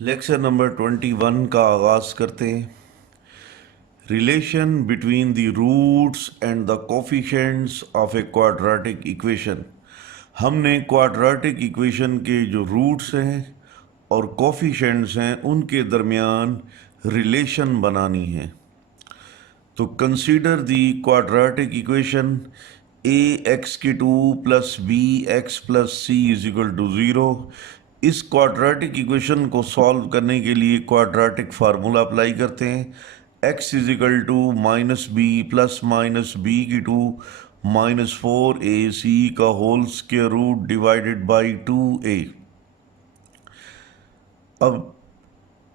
Lecture number 21 का आगाज करते हैं। Relation between the roots and the coefficients of a quadratic equation. हमने क्वाड्रेटिक इक्वेशन के जो रूट्स हैं और कोफिशिएंट्स हैं उनके दरमियान रिलेशन बनानी है। तो consider the quadratic equation A X की two plus B X plus C is equal to zero. इस क्वाड्रेटिक इक्वेशन को सॉल्व करने के लिए क्वाड्रेटिक फार्मूला अप्लाई करते हैं। x is equal to minus B plus minus B की two minus four A C का whole square root divided by two A. अब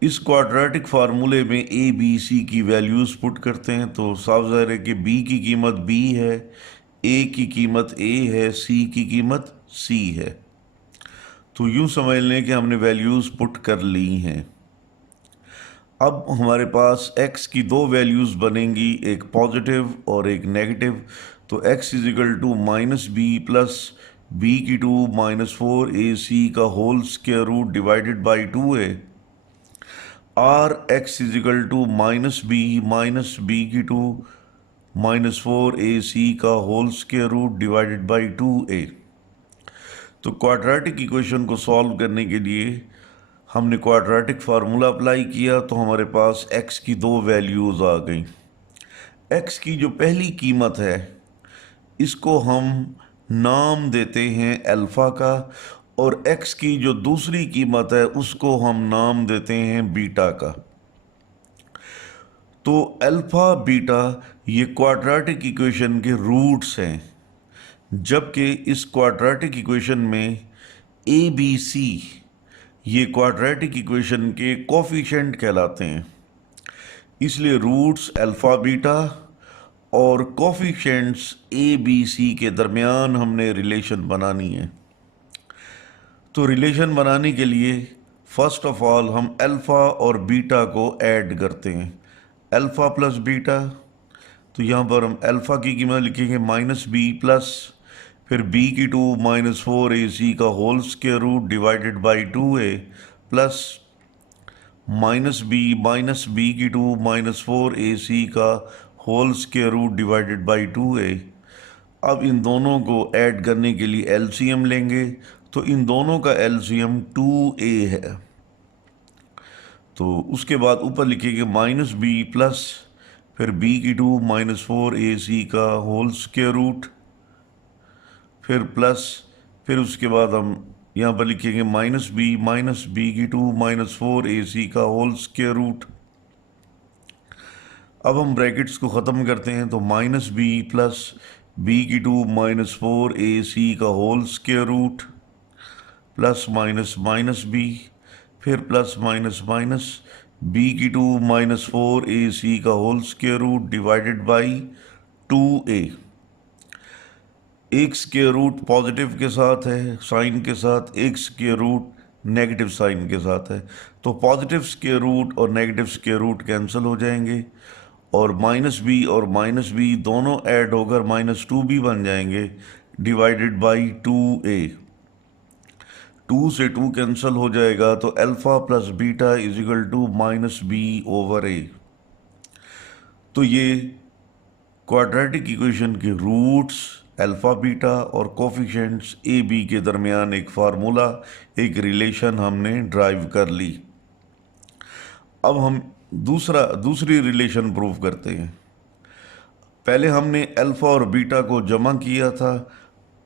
इस क्वाड्रेटिक फार्मूले में ए बी सी की वैल्यूज़ पुट करते हैं तो साफ ज़ाहिर है कि बी की कीमत b है, ए की कीमत a है, सी की कीमत c है। तो यूँ समझ लें कि हमने वैल्यूज़ पुट कर ली हैं। अब हमारे पास x की दो वैल्यूज़ बनेंगी, एक पॉजिटिव और एक नेगेटिव। तो x is equal to minus B plus B की two minus four A C का whole square root divided by two A. Or X is equal to minus B की two minus four A C का whole square root divided by two A. तो quadratic equation को solve करने के लिए हमने quadratic formula apply किया तो हमारे पास x की दो वैल्यूज़ आ गई। x की जो पहली कीमत है इसको हम नाम देते हैं अल्फ़ा का, और x की जो दूसरी कीमत है उसको हम नाम देते हैं बीटा का। तो अल्फ़ा बीटा ये क्वाड्रेटिक इक्वेशन के रूट्स हैं, जबकि इस क्वाड्रेटिक इक्वेशन में ए बी सी ये क्वाड्रेटिक इक्वेशन के कोफिशिएंट कहलाते हैं। इसलिए रूट्स अल्फ़ा बीटा और कोफिशिएंट्स ए बी सी के दरमियान हमने रिलेशन बनानी है। तो रिलेशन बनाने के लिए फर्स्ट ऑफ ऑल हम अल्फ़ा और बीटा को ऐड करते हैं। अल्फ़ा प्लस बीटा, तो यहाँ पर हम अल्फ़ा की कीमत लिखेंगे माइनस बी प्लस फिर b की two minus four A C का whole square root divided by two A plus minus B की two minus four A C का whole square root divided by two A. अब इन दोनों को add करने के लिए एलसीएम लेंगे, तो इन दोनों का एलसीएम 2a है। तो उसके बाद ऊपर लिखेंगे माइनस बी प्लस फिर b की two minus four A C का होल स्क्वायर रूट फिर प्लस फिर उसके बाद हम यहाँ पर लिखेंगे माइनस बी की two minus four A C का होल स्क्वायर रूट। अब हम ब्रैकेट्स को ख़त्म करते हैं तो माइनस बी प्लस बी की two minus four A C का whole square root plus minus B फिर प्लस माइनस बी की two minus four A C का whole square root divided by two A. एक स्क्वायर रूट पॉजिटिव के साथ है sign के साथ, एक स्क्वायर रूट नेगेटिव साइन के साथ है। तो पॉजिटिव स्क्वायर रूट और नेगेटिव स्क्वायर रूट कैंसिल हो जाएंगे और माइनस बी दोनों ऐड होकर माइनस टू बी बन जाएंगे divided by two A. Two से टू कैंसिल हो जाएगा तो alpha plus beta is equal to minus B over A. तो ये क्वाड्रेटिक इक्वेशन के रूट्स अल्फ़ा बीटा और कोफिशिएंट्स ए बी के दरमियान एक फार्मूला, एक रिलेशन हमने ड्राइव कर ली। अब हम दूसरी रिलेशन प्रूव करते हैं। पहले हमने अल्फ़ा और बीटा को जमा किया था,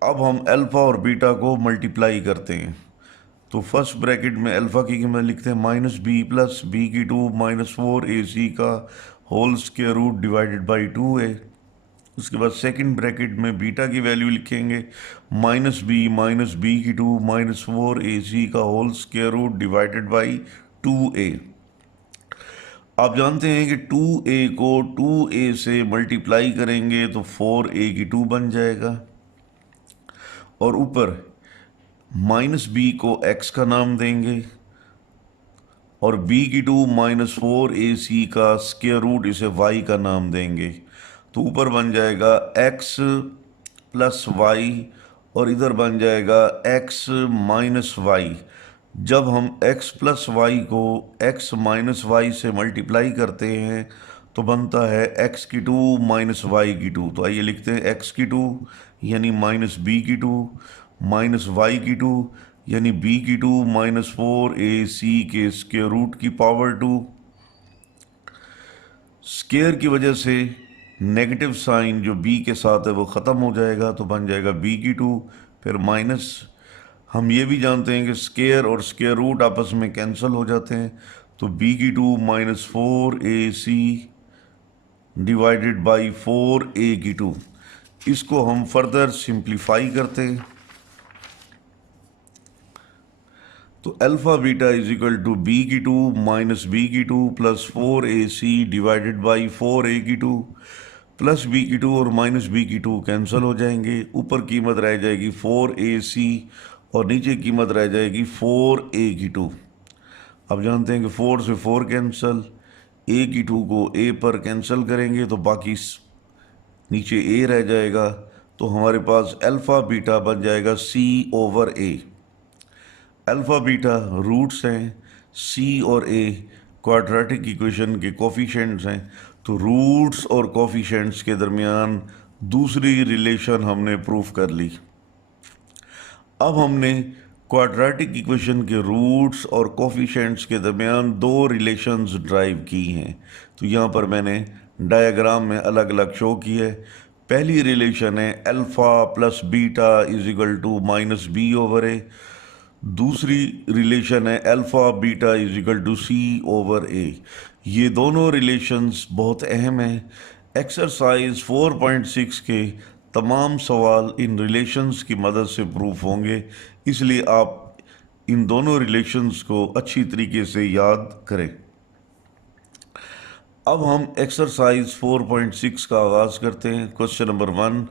अब हम अल्फ़ा और बीटा को मल्टीप्लाई करते हैं। तो फर्स्ट ब्रैकेट में अल्फ़ा की कीमत लिखते हैं माइनस बी प्लस बी की two minus four A C का whole square root divided by two A. उसके बाद सेकंड ब्रैकेट में बीटा की वैल्यू लिखेंगे माइनस बी की two minus four A C का whole square root divided by two A. आप जानते हैं कि 2a को 2a से मल्टीप्लाई करेंगे तो 4a की 2 बन जाएगा, और ऊपर माइनस बी को x का नाम देंगे और b की 2 माइनस फोर ए सी का स्क्वायर रूट इसे y का नाम देंगे। तो ऊपर बन जाएगा x प्लस वाई और इधर बन जाएगा x माइनस वाई। जब हम x प्लस वाई को x माइनस वाई से मल्टीप्लाई करते हैं तो बनता है x की 2 माइनस वाई की 2। तो आइए लिखते हैं x की 2 यानी माइनस b की 2 माइनस वाई की 2 यानी b की 2 माइनस 4ac के स्क्वायर रूट की पावर 2। स्क्वायर की वजह से नेगेटिव साइन जो b के साथ है वो ख़त्म हो जाएगा, तो बन जाएगा b की 2 फिर माइनस। हम ये भी जानते हैं कि स्क्वायर और स्क्वायर रूट आपस में कैंसिल हो जाते हैं, तो b की 2 minus 4ac divided by 4a की 2। इसको हम फर्दर सिंप्लीफाई करते हैं तो alpha beta is equal to b की 2 माइनस b की 2 plus 4ac divided by 4a की 2 प्लस b की 2 और माइनस b की 2 कैंसिल हो जाएंगे। ऊपर कीमत रह जाएगी 4ac और नीचे कीमत रह जाएगी 4a की 2। अब जानते हैं कि 4 से 4 कैंसिल, a की 2 को a पर कैंसिल करेंगे तो बाकी नीचे a रह जाएगा। तो हमारे पास अल्फ़ा बीटा बन जाएगा c over a। Alpha beta roots हैं, c और a क्वाड्रेटिक इक्वेशन के कोफिशिएंट्स हैं, तो रूट्स और कोफिशिएंट्स के दरमियान दूसरी रिलेशन हमने प्रूफ कर ली। अब हमने क्वाड्रेटिक इक्वेशन के रूट्स और कोफिशिएंट्स के दरमियान दो रिलेशंस ड्राइव की हैं। तो यहाँ पर मैंने डायग्राम में अलग अलग शो की है। पहली रिलेशन है alpha plus beta is equal to minus B over A. दूसरी रिलेशन है alpha beta is equal to C over A. ये दोनों रिलेशंस बहुत अहम हैं। एक्सरसाइज 4.6 के तमाम सवाल इन रिलेशंस की मदद से प्रूफ होंगे, इसलिए आप इन दोनों रिलेशंस को अच्छी तरीके से याद करें। अब हम एक्सरसाइज 4.6 का आगाज़ करते हैं। Question number 1,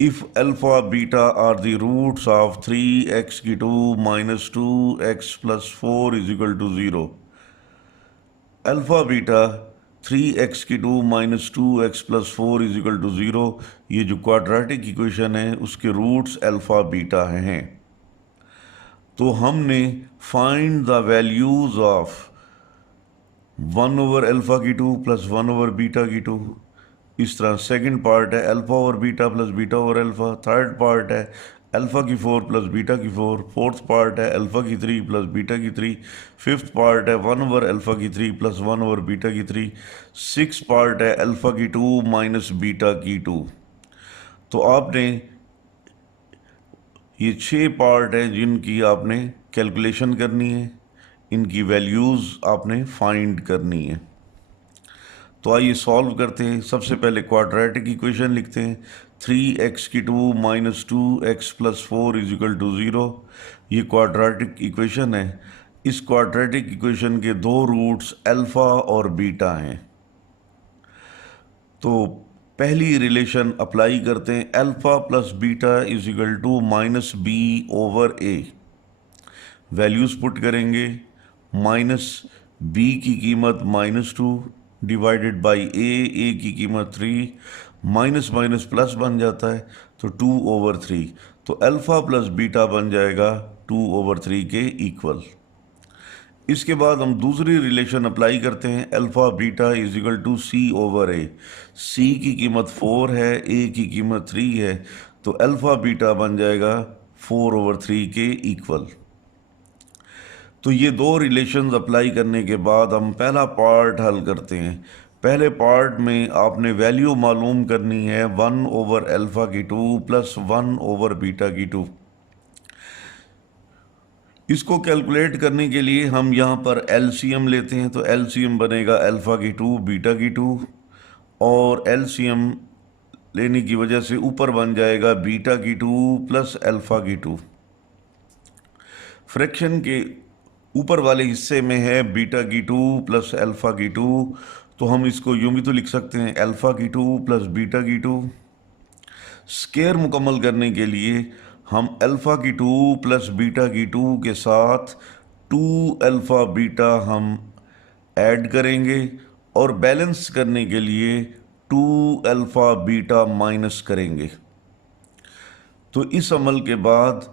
if alpha beta are the roots of 3x की 2 minus 2x plus 4 is equal to 0। Alpha beta 3x की 2 minus 2x plus 4 is equal to 0, ये जो क्वाड्रेटिक इक्वेशन है उसके रूट्स अल्फ़ा बीटा हैं। तो हमने find the values of 1 over alpha की 2 प्लस 1 ओवर बीटा की 2। इस तरह सेकंड पार्ट है alpha over beta plus beta over alpha. Third part है अल्फ़ा की 4 प्लस बीटा की 4। फोर्थ पार्ट है अल्फ़ा की 3 प्लस बीटा की 3। फिफ्थ पार्ट है 1 ओवर अल्फ़ा की 3 प्लस 1 ओवर बीटा की 3। सिक्स पार्ट है अल्फ़ा की 2 माइनस बीटा की 2। तो आपने ये 6 पार्ट है जिनकी आपने कैलकुलेशन करनी है, इनकी वैल्यूज़ आपने फाइंड करनी है। तो आइए सॉल्व करते हैं। सबसे पहले क्वाड्रेटिक इक्वेशन लिखते हैं। 3x की 2 minus 2x plus 4 is equal to 0। ये क्वाड्रेटिक इक्वेशन है। इस क्वाड्रेटिक इक्वेशन के दो रूट्स अल्फ़ा और बीटा हैं। तो पहली रिलेशन अप्लाई करते हैं, alpha plus beta is equal to minus B over A. Values put करेंगे। माइनस बी की कीमत -2 डिवाइडेड बाई ए की कीमत 3, माइनस माइनस प्लस बन जाता है तो 2 ओवर 3। तो अल्फ़ा प्लस बीटा बन जाएगा 2 ओवर 3 के इक्वल। इसके बाद हम दूसरी रिलेशन अप्लाई करते हैं, alpha beta is equal to C over A. C की कीमत 4 है, ए की कीमत 3 है, तो अल्फ़ा बीटा बन जाएगा 4 ओवर 3 के इक्वल। तो ये दो रिलेशंस अप्लाई करने के बाद हम पहला पार्ट हल करते हैं। पहले पार्ट में आपने वैल्यू मालूम करनी है 1 ओवर अल्फ़ा की 2 प्लस 1 ओवर बीटा की 2। इसको कैलकुलेट करने के लिए हम यहाँ पर एलसीएम लेते हैं। तो एलसीएम बनेगा अल्फ़ा की 2 बीटा की 2, और एलसीएम लेने की वजह से ऊपर बन जाएगा बीटा की 2 प्लस अल्फ़ा की 2। फ्रैक्शन के ऊपर वाले हिस्से में है बीटा की 2 प्लस अल्फ़ा की 2, तो हम इसको यूं भी तो लिख सकते हैं अल्फ़ा की 2 प्लस बीटा की 2। स्क्वायर मुकम्मल करने के लिए हम अल्फ़ा की 2 प्लस बीटा की 2 के साथ 2 अल्फ़ा बीटा हम ऐड करेंगे, और बैलेंस करने के लिए 2 अल्फ़ा बीटा माइनस करेंगे। तो इस अमल के बाद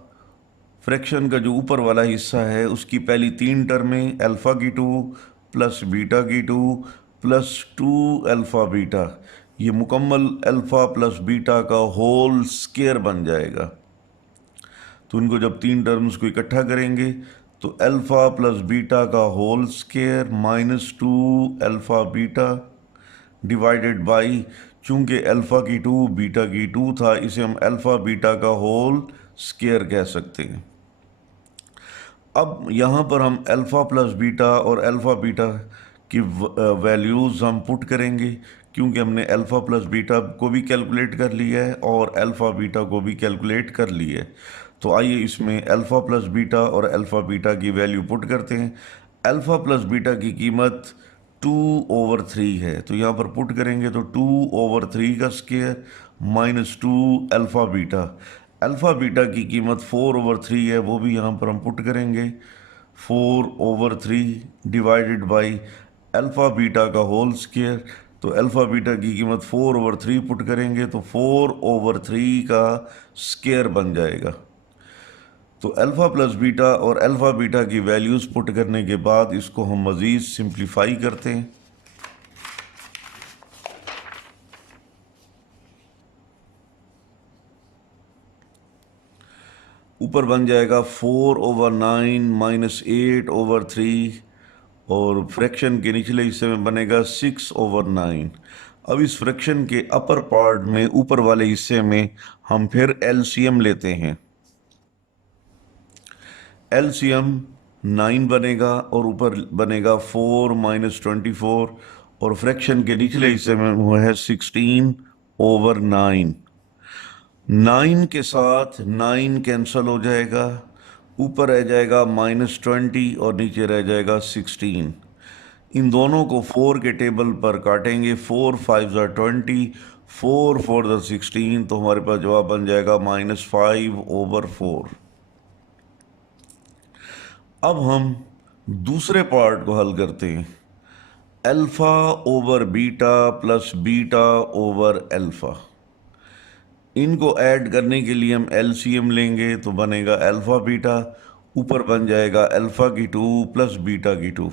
फ्रैक्शन का जो ऊपर वाला हिस्सा है उसकी पहली 3 टर्में अल्फ़ा की 2 प्लस बीटा की 2 प्लस 2 अल्फ़ा बीटा, ये मुकम्मल अल्फ़ा प्लस बीटा का होल स्क्वायर बन जाएगा। तो इनको जब 3 टर्म्स को इकट्ठा करेंगे तो अल्फ़ा प्लस बीटा का whole square minus 2 alpha beta divided by, चूंकि अल्फ़ा की 2 बीटा की 2 था, इसे हम अल्फ़ा बीटा का होल स्क्वायर कह सकते हैं। अब यहाँ पर हम अल्फ़ा प्लस बीटा और अल्फ़ा बीटा की वैल्यूज़ हम पुट करेंगे, क्योंकि हमने अल्फ़ा प्लस बीटा को भी कैलकुलेट कर लिया है और अल्फ़ा बीटा को भी कैलकुलेट कर लिया है। तो आइए इसमें अल्फ़ा प्लस बीटा और अल्फ़ा बीटा की वैल्यू पुट करते हैं। अल्फ़ा प्लस बीटा की कीमत 2/3 है, तो यहाँ पर पुट करेंगे तो 2/3 का square minus 2 alpha beta. Alpha beta की कीमत 4/3 है, वो भी यहाँ पर हम पुट करेंगे 4/3 डिवाइडेड बाई अल्फ़ा बीटा का होल स्क्वायर। तो अल्फ़ा बीटा की कीमत 4/3 पुट करेंगे तो 4/3 का स्क्वायर बन जाएगा। तो अल्फ़ा प्लस बीटा और अल्फ़ा बीटा की वैल्यूज़ पुट करने के बाद इसको हम मज़ीद सिंप्लीफाई करते हैं। ऊपर बन जाएगा 4/9 माइनस 8/3 और फ्रैक्शन के निचले हिस्से में बनेगा 6/9। अब इस फ्रैक्शन के अपर पार्ट में ऊपर वाले हिस्से में हम फिर एलसीएम लेते हैं। एलसीएम 9 बनेगा और ऊपर बनेगा 4 माइनस 24 और फ्रैक्शन के निचले हिस्से में वो है 16/9। 9 के साथ 9 कैंसिल हो जाएगा, ऊपर रह जाएगा -20 और नीचे रह जाएगा 16। इन दोनों को 4 के टेबल पर काटेंगे, 4 5 20, 4 4 16, तो हमारे पास जवाब बन जाएगा -5/4। अब हम दूसरे पार्ट को हल करते हैं। Alpha over beta plus beta over alpha, इनको ऐड करने के लिए हम एलसीएम लेंगे तो बनेगा अल्फ़ा बीटा, ऊपर बन जाएगा अल्फ़ा की 2 प्लस बीटा की 2।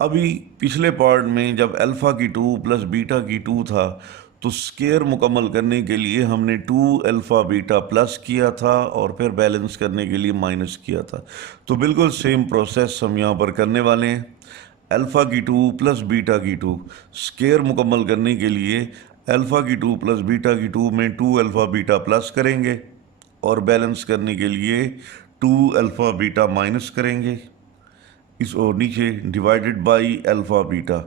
अभी पिछले पार्ट में जब अल्फ़ा की 2 प्लस बीटा की 2 था तो स्क्वायर मुकम्मल करने के लिए हमने 2 अल्फ़ा बीटा प्लस किया था और फिर बैलेंस करने के लिए माइनस किया था। तो बिल्कुल सेम प्रोसेस हम यहाँ पर करने वाले हैं। अल्फ़ा की 2 प्लस बीटा की 2 स्क्वायर मुकम्मल करने के लिए अल्फ़ा की 2 प्लस बीटा की 2 में 2 अल्फ़ा बीटा प्लस करेंगे और बैलेंस करने के लिए 2 अल्फ़ा बीटा माइनस करेंगे, इस और नीचे divided by alpha beta.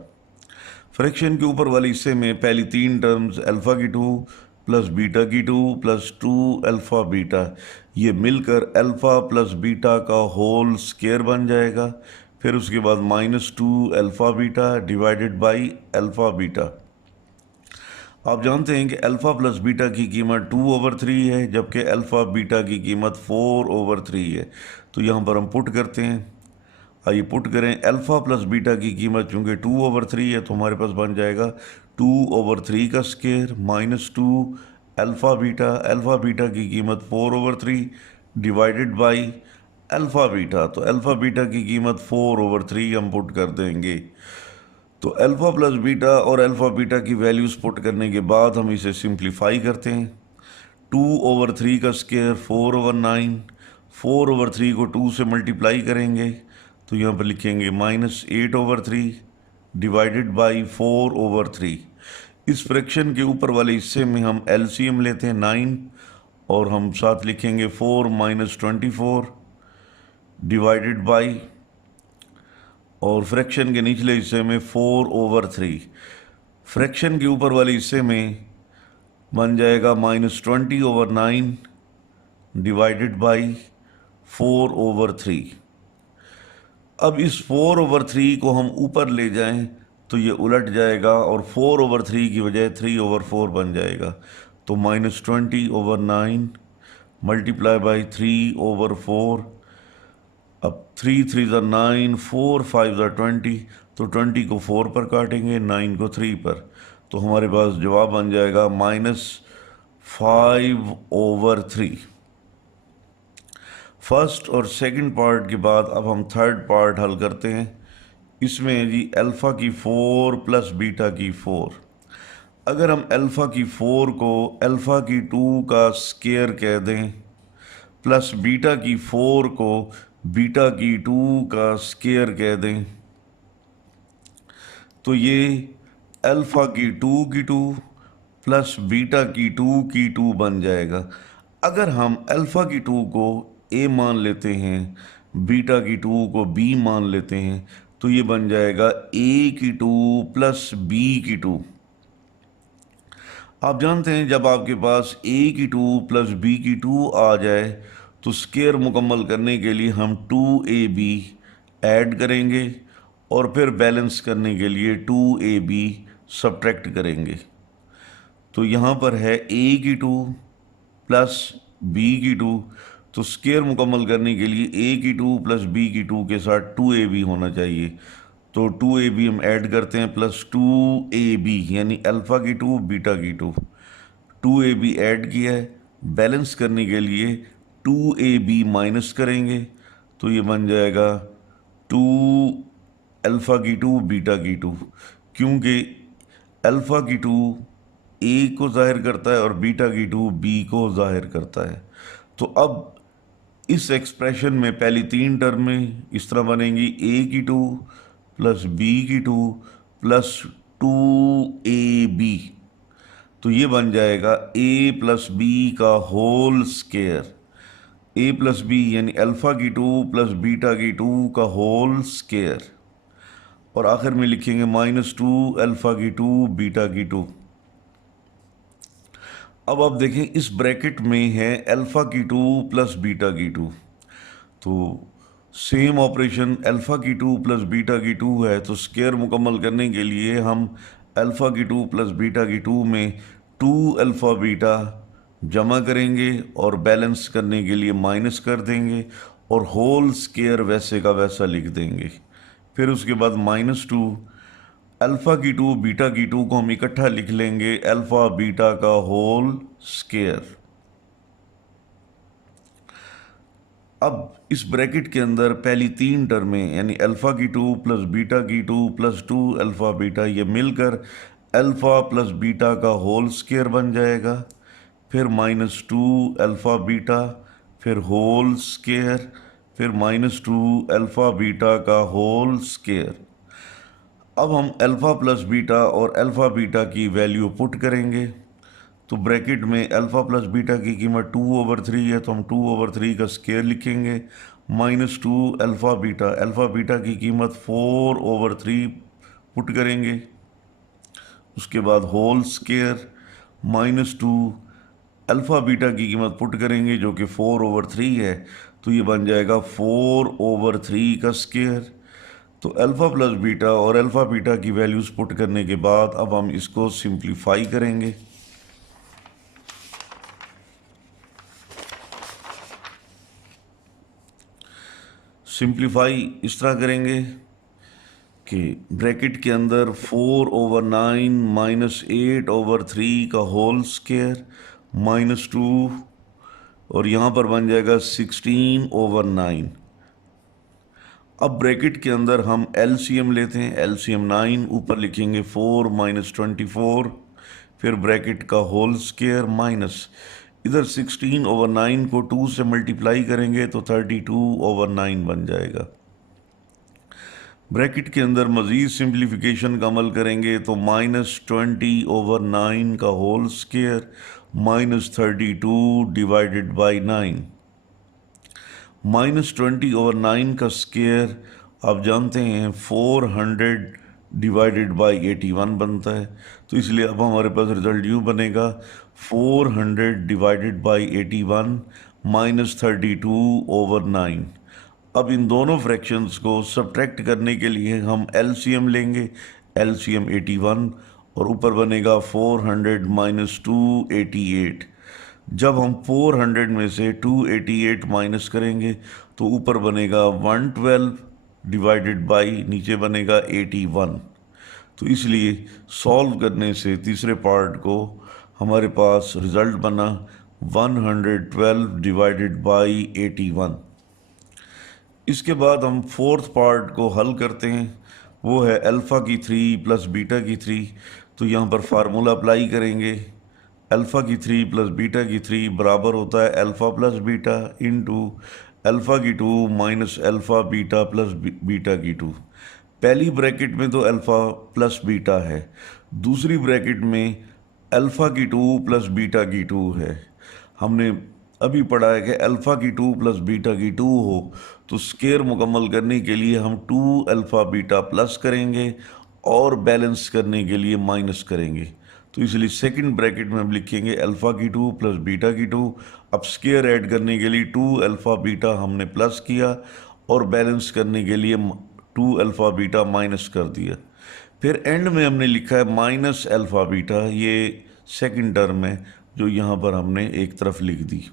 Fraction के ऊपर वाले हिस्से में पहली 3 टर्म्स अल्फ़ा की 2 प्लस बीटा की 2 प्लस 2 अल्फ़ा बीटा, ये मिलकर अल्फ़ा प्लस बीटा का होल स्क्वायर बन जाएगा। फिर उसके बाद -2 alpha beta divided by alpha beta. आप जानते हैं कि अल्फ़ा प्लस बीटा की कीमत 2/3 है, जबकि अल्फ़ा बीटा की कीमत 4/3 है। तो यहाँ पर हम पुट करते हैं। आइए पुट करें। अल्फ़ा प्लस बीटा की कीमत चूँकि 2/3 है तो हमारे पास बन जाएगा 2/3 का square -2 alpha beta. Alpha beta की कीमत 4/3 डिवाइडेड बाई अल्फ़ा बीटा। तो अल्फ़ा बीटा की कीमत 4/3 हम पुट कर देंगे। तो अल्फ़ा प्लस बीटा और अल्फ़ा बीटा की वैल्यूज़ पुट करने के बाद हम इसे सिंप्लीफाई करते हैं। 2/3 का स्क्वायर 4/9, 4/3 को 2 से मल्टीप्लाई करेंगे तो यहाँ पर लिखेंगे -8/3 डिवाइडेड बाई 4/3। इस फ्रैक्शन के ऊपर वाले हिस्से में हम एलसीएम लेते हैं 9 और हम साथ लिखेंगे 4 - 24 डिवाइडेड बाई, और फ्रैक्शन के निचले हिस्से में 4/3। फ्रैक्शन के ऊपर वाले हिस्से में बन जाएगा -20/9 डिवाइडेड बाई 4/3। अब इस 4/3 को हम ऊपर ले जाएं तो ये उलट जाएगा और 4/3 की बजाय 3/4 बन जाएगा। तो -20/9 मल्टीप्लाई बाई 3/4। अब 3 3 9, 4 5 20, तो 20 को 4 पर काटेंगे, 9 को 3 पर, तो हमारे पास जवाब बन जाएगा -5/3। फर्स्ट और सेकंड पार्ट के बाद अब हम थर्ड पार्ट हल करते हैं। इसमें है जी अल्फ़ा की 4 प्लस बीटा की 4। अगर हम अल्फ़ा की 4 को अल्फ़ा की 2 का स्क्वायर कह दें प्लस बीटा की 4 को बीटा की 2 का स्क्वायर कह दें तो ये अल्फ़ा की 2 की 2 प्लस बीटा की 2 की 2 बन जाएगा। अगर हम अल्फ़ा की 2 को ए मान लेते हैं, बीटा की 2 को बी मान लेते हैं तो ये बन जाएगा ए की 2 प्लस बी की 2। आप जानते हैं जब आपके पास ए की 2 प्लस बी की 2 आ जाए तो स्क्वायर मुकम्मल करने के लिए हम 2ab ऐड करेंगे और फिर बैलेंस करने के लिए 2ab सब्ट्रैक्ट करेंगे। तो यहाँ पर है a की 2 प्लस b की 2, तो स्क्वायर मुकम्मल करने के लिए a की 2 प्लस b की 2 के साथ 2ab होना चाहिए। तो 2ab हम ऐड करते हैं प्लस 2ab यानी अल्फ़ा की 2 बीटा की 2। 2ab ऐड किया है, बैलेंस करने के लिए 2ab माइनस करेंगे तो ये बन जाएगा 2 अल्फ़ा की 2 बीटा की 2, क्योंकि अल्फ़ा की 2 ए को जाहिर करता है और बीटा की 2 बी को जाहिर करता है। तो अब इस एक्सप्रेशन में पहली 3 टर्में इस तरह बनेंगी ए की 2 प्लस बी की 2 प्लस 2ab, तो ये बन जाएगा a प्लस बी का whole square. a plus B यानी अल्फ़ा की 2 प्लस बीटा की 2 का होल स्क्वायर, और आखिर में लिखेंगे -2 अल्फ़ा की 2 बीटा की 2। अब आप देखें इस ब्रैकेट में है अल्फ़ा की 2 प्लस बीटा की 2, तो सेम ऑपरेशन अल्फ़ा की 2 प्लस बीटा की 2 है, तो स्क्वायर मुकम्मल करने के लिए हम अल्फ़ा की 2 प्लस बीटा की 2 में 2 अल्फ़ा बीटा जमा करेंगे और बैलेंस करने के लिए माइनस कर देंगे और होल स्क्वायर वैसे का वैसा लिख देंगे। फिर उसके बाद -2 अल्फ़ा की 2 बीटा की 2 को हम इकट्ठा लिख लेंगे अल्फ़ा बीटा का होल स्क्वायर। अब इस ब्रैकेट के अंदर पहली 3 टर्में यानी अल्फ़ा की 2 प्लस बीटा की 2 प्लस 2 अल्फ़ा बीटा ये मिलकर अल्फ़ा प्लस बीटा का होल स्क्वायर बन जाएगा। फिर -2 अल्फ़ा बीटा, फिर होल स्क्वायर, फिर -2 अल्फ़ा बीटा का होल स्क्वायर। अब हम अल्फ़ा प्लस बीटा और अल्फ़ा बीटा की वैल्यू पुट करेंगे, तो ब्रैकेट में अल्फ़ा प्लस बीटा की कीमत 2/3 है तो हम 2/3 का स्क्वायर लिखेंगे, -2 अल्फ़ा बीटा की कीमत 4/3 पुट करेंगे, उसके बाद होल स्क्वायर, -2 अल्फ़ा बीटा की कीमत पुट करेंगे जो कि 4/3 है, तो ये बन जाएगा 4/3 का स्क्वायर। तो अल्फ़ा प्लस बीटा और अल्फ़ा बीटा की वैल्यूज़ पुट करने के बाद अब हम इसको सिंप्लीफाई करेंगे। सिंप्लीफाई इस तरह करेंगे कि ब्रैकेट के अंदर 4/9 -8/3 का होल स्क्वायर -2 और यहाँ पर बन जाएगा 16/9। अब ब्रैकेट के अंदर हम एलसीएम लेते हैं, एलसीएम 9 ऊपर लिखेंगे 4 -24, फिर ब्रैकेट का होल स्क्वायर माइनस इधर 16/9 को 2 से मल्टीप्लाई करेंगे तो 32/9 बन जाएगा। ब्रैकेट के अंदर मज़ीद सिंप्लीफिकेशन का अमल करेंगे तो -20/9 का होल स्क्वायर -32 डिवाइडेड बाई 9। -20/9 का स्क्वायर आप जानते हैं 400 डिवाइडेड बाई 81 बनता है, तो इसलिए अब हमारे पास रिजल्ट यूँ बनेगा 400 डिवाइडेड बाई 81 -32/9। अब इन दोनों फ्रैक्शंस को सब्ट्रैक्ट करने के लिए हम एलसीएम लेंगे, एलसीएम 81 और ऊपर बनेगा 400 - 288। जब हम 400 में से 288 माइनस करेंगे तो ऊपर बनेगा 112 डिवाइडेड बाई नीचे बनेगा 81। तो इसलिए सॉल्व करने से तीसरे पार्ट को हमारे पास रिज़ल्ट बना 112 डिवाइडेड बाई 81। इसके बाद हम फोर्थ पार्ट को हल करते हैं, वो है अल्फ़ा की 3 प्लस बीटा की 3। तो यहाँ पर फार्मूला अप्लाई करेंगे। अल्फ़ा की 3 प्लस बीटा की 3 बराबर होता है alpha plus beta into alpha की 2 minus alpha beta plus beta की 2। पहली ब्रैकेट में तो अल्फ़ा प्लस बीटा है, दूसरी ब्रैकेट में अल्फ़ा की 2 प्लस बीटा की 2 है। हमने अभी पढ़ा है कि अल्फ़ा की 2 प्लस बीटा की 2 हो तो स्केयर मुकम्मल करने के लिए हम 2 अल्फ़ा बीटा प्लस करेंगे और बैलेंस करने के लिए माइनस करेंगे। तो इसलिए सेकंड ब्रैकेट में हम लिखेंगे अल्फ़ा की 2 प्लस बीटा की 2। अब स्केयर ऐड करने के लिए 2 अल्फ़ा बीटा हमने प्लस किया और बैलेंस करने के लिए 2 अल्फ़ा बीटा माइनस कर दिया। फिर एंड में हमने लिखा है माइनस अल्फ़ा बीटा, ये सेकंड टर्म है जो यहाँ पर हमने एक तरफ लिख दी।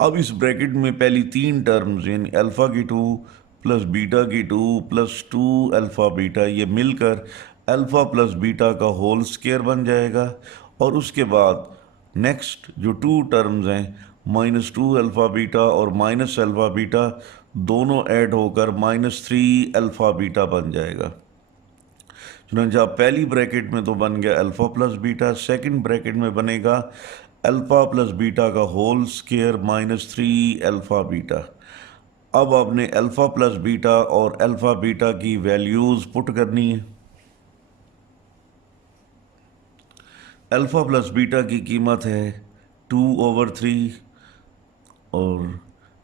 अब इस ब्रैकेट में पहली 3 टर्म्स यानी अल्फ़ा की 2 प्लस बीटा की 2 प्लस 2 अल्फ़ा बीटा, ये मिलकर अल्फ़ा प्लस बीटा का होल स्क्वायर बन जाएगा। और उसके बाद नेक्स्ट जो 2 टर्म्स हैं माइनस 2 अल्फ़ा बीटा और माइनस अल्फ़ा बीटा, दोनों ऐड होकर माइनस 3 अल्फ़ा बीटा बन जाएगा। चुनांचे आप पहली ब्रैकेट में तो बन गया alpha plus beta, second bracket में बनेगा अल्फ़ा प्लस बीटा का whole square minus 3 alpha beta. अब आपने अल्फ़ा प्लस बीटा और अल्फ़ा बीटा की वैल्यूज़ पुट करनी है। अल्फ़ा प्लस बीटा की कीमत है 2/3 और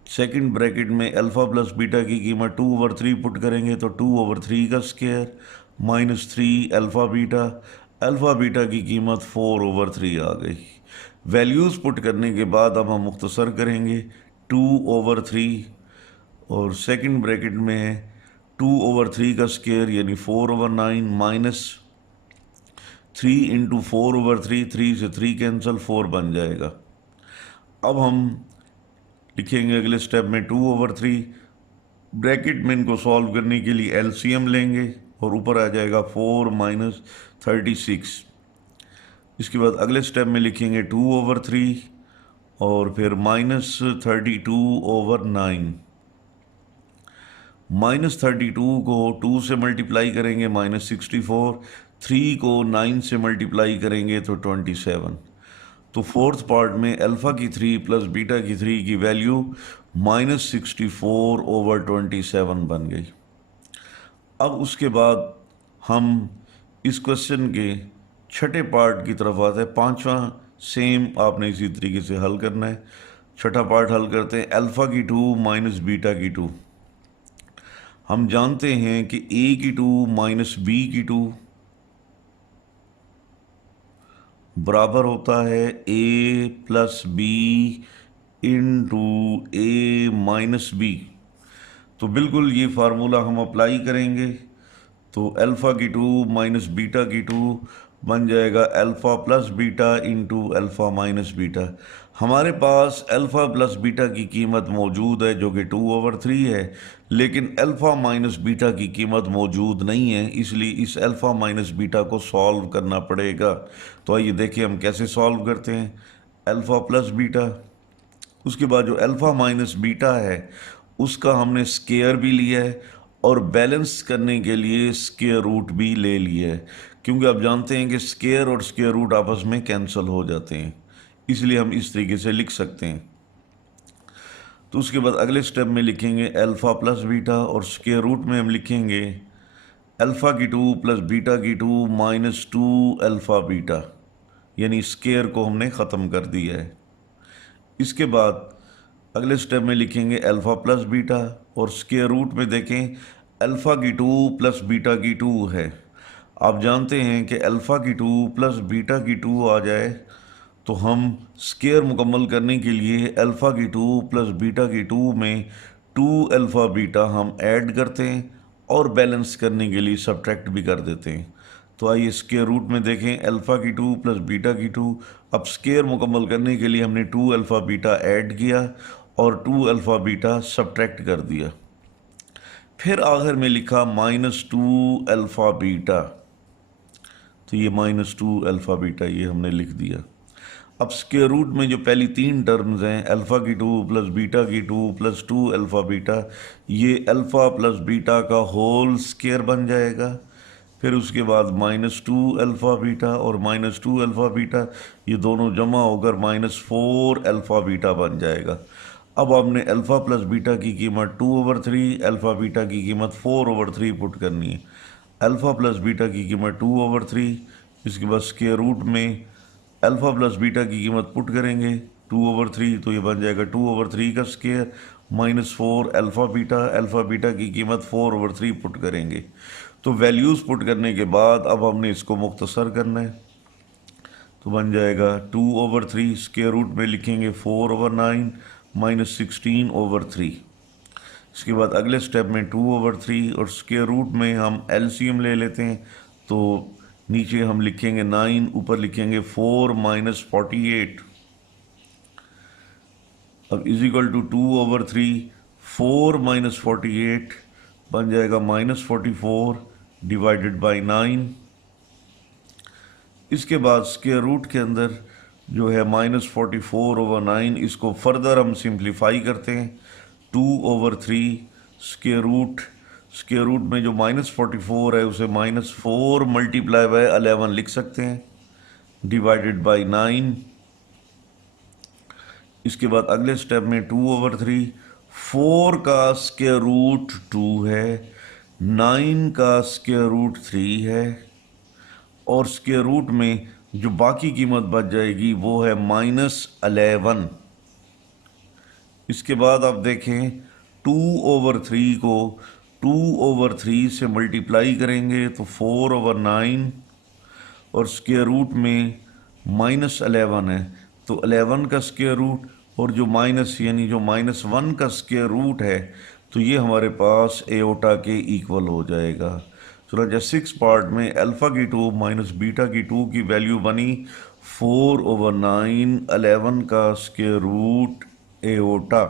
सेकंड ब्रैकेट में अल्फ़ा प्लस बीटा की कीमत 2/3 पुट करेंगे तो 2/3 का square minus 3 alpha beta. Alpha beta की कीमत 4/3 आ गई। वैल्यूज़ पुट करने के बाद अब हम मुख्तसर करेंगे 2/3 और सेकंड ब्रैकेट में है 2/3 का स्क्वायर यानी 4/9 माइनस 3 इंटू 4/3, 3 से 3 कैंसिल, 4 बन जाएगा। अब हम लिखेंगे अगले स्टेप में 2/3, ब्रैकेट में इनको सॉल्व करने के लिए एलसीएम लेंगे और ऊपर आ जाएगा 4 माइनस 36। इसके बाद अगले स्टेप में लिखेंगे 2/3 और फिर माइनस 32/9। माइनस 32 को 2 से मल्टीप्लाई करेंगे माइनस 64, 3 को 9 से मल्टीप्लाई करेंगे तो 27। तो फोर्थ पार्ट में अल्फ़ा की 3 प्लस बीटा की 3 की वैल्यू माइनस 64/27 बन गई। अब उसके बाद हम इस क्वेश्चन के छठे पार्ट की तरफ आते हैं। पांचवा सेम आपने इसी तरीके से हल करना है। छठा पार्ट हल करते हैं अल्फ़ा की 2 माइनस बीटा की 2। हम जानते हैं कि a की 2 माइनस b की 2 बराबर होता है a plus B into a minus B. तो बिल्कुल ये फार्मूला हम अप्लाई करेंगे तो अल्फ़ा की 2 माइनस बीटा की 2 बन जाएगा alpha plus beta into alpha minus beta. हमारे पास अल्फ़ा प्लस बीटा की कीमत मौजूद है जो कि 2/3 है, लेकिन अल्फ़ा माइनस बीटा की कीमत मौजूद नहीं है, इसलिए इस अल्फ़ा माइनस बीटा को सॉल्व करना पड़ेगा। तो आइए देखिए हम कैसे सॉल्व करते हैं। अल्फ़ा प्लस बीटा, उसके बाद जो अल्फ़ा माइनस बीटा है उसका हमने स्क्वायर भी लिया है और बैलेंस करने के लिए स्क्वायर रूट भी ले लिया है, क्योंकि आप जानते हैं कि स्क्वायर और स्क्वायर रूट आपस में कैंसिल हो जाते हैं, इसलिए हम इस तरीके से लिख सकते हैं। तो उसके बाद अगले स्टेप में लिखेंगे अल्फ़ा प्लस बीटा और स्क्वायर रूट में हम लिखेंगे अल्फ़ा की 2 प्लस बीटा की 2 माइनस 2 अल्फ़ा बीटा, यानी स्क्वायर को हमने ख़त्म कर दिया है। इसके बाद अगले स्टेप में लिखेंगे अल्फ़ा प्लस बीटा और स्क्वायर रूट में देखें अल्फ़ा की 2 प्लस बीटा की 2 है। आप जानते हैं कि अल्फ़ा की 2 प्लस बीटा की 2 आ जाए तो हम स्क्वायर मुकम्मल करने के लिए अल्फ़ा की 2 प्लस बीटा की 2 में 2 अल्फ़ा बीटा हम ऐड करते हैं और बैलेंस करने के लिए सब्ट्रैक्ट भी कर देते हैं। तो आइए स्क्वायर रूट में देखें अल्फ़ा की 2 प्लस बीटा की 2। अब स्क्वायर मुकम्मल करने के लिए हमने 2 अल्फ़ा बीटा ऐड किया और 2 अल्फ़ा बीटा सब्ट्रैक्ट कर दिया। फिर आखिर में लिखा माइनस 2 अल्फ़ा बीटा, तो ये माइनस 2 अल्फ़ा बीटा ये हमने लिख दिया। अब स्क्वायर रूट में जो पहली तीन टर्म्स हैं, अल्फ़ा की 2 प्लस बीटा की 2 प्लस 2 अल्फ़ा बीटा, ये अल्फ़ा प्लस बीटा का होल स्क्वायर बन जाएगा। फिर उसके बाद -2 अल्फ़ा बीटा और -2 अल्फ़ा बीटा, ये दोनों जमा होकर -4 अल्फ़ा बीटा बन जाएगा। अब आपने अल्फ़ा प्लस बीटा की कीमत 2/3, अल्फ़ा बीटा की कीमत 4/3 पुट करनी है। अल्फ़ा प्लस बीटा की कीमत 2/3, इसके बाद स्क्वायर रूट में अल्फ़ा प्लस बीटा की कीमत पुट करेंगे 2/3, तो ये बन जाएगा 2/3 का स्क्वायर -4 अल्फ़ा बीटा की कीमत 4/3 पुट करेंगे। तो वैल्यूज़ पुट करने के बाद अब हमने इसको मुख्तसर करना है, तो बन जाएगा 2/3, स्क्वायर रूट में लिखेंगे 4/9 -16/3। इसके बाद अगले स्टेप में 2/3 और स्क्वायर रूट में हम एलसीएम ले लेते हैं, तो नीचे हम लिखेंगे 9, ऊपर लिखेंगे 4 -48। अब इज इक्वल टू 2/3, 4 -48 बन जाएगा -44 डिवाइडेड बाई 9। इसके बाद स्क्वायर रूट के अंदर जो है -44/9, इसको फर्दर हम सिंप्लीफाई करते हैं। 2/3 स्क्वायर रूट में जो -44 है उसे -4 मल्टीप्लाई बाय 11 लिख सकते हैं, डिवाइडेड बाई 9। इसके बाद अगले स्टेप में 2/3, 4 का स्क्वायर रूट 2 है, 9 का स्क्वायर रूट 3 है, और स्क्वायर रूट में जो बाकी कीमत बच जाएगी वो है -11। इसके बाद आप देखें 2/3 को 2/3 से मल्टीप्लाई करेंगे तो 4/9, और स्क्वायर रूट में -11 है तो 11 का स्क्वायर रूट, और जो माइनस यानी जो -1 का स्क्वायर रूट है, तो ये हमारे पास एओटा के इक्वल हो जाएगा। तो राजा 6 पार्ट में अल्फ़ा की 2 माइनस बीटा की 2 की वैल्यू बनी 4/9, 11 का स्क्वायर रूट एओटा।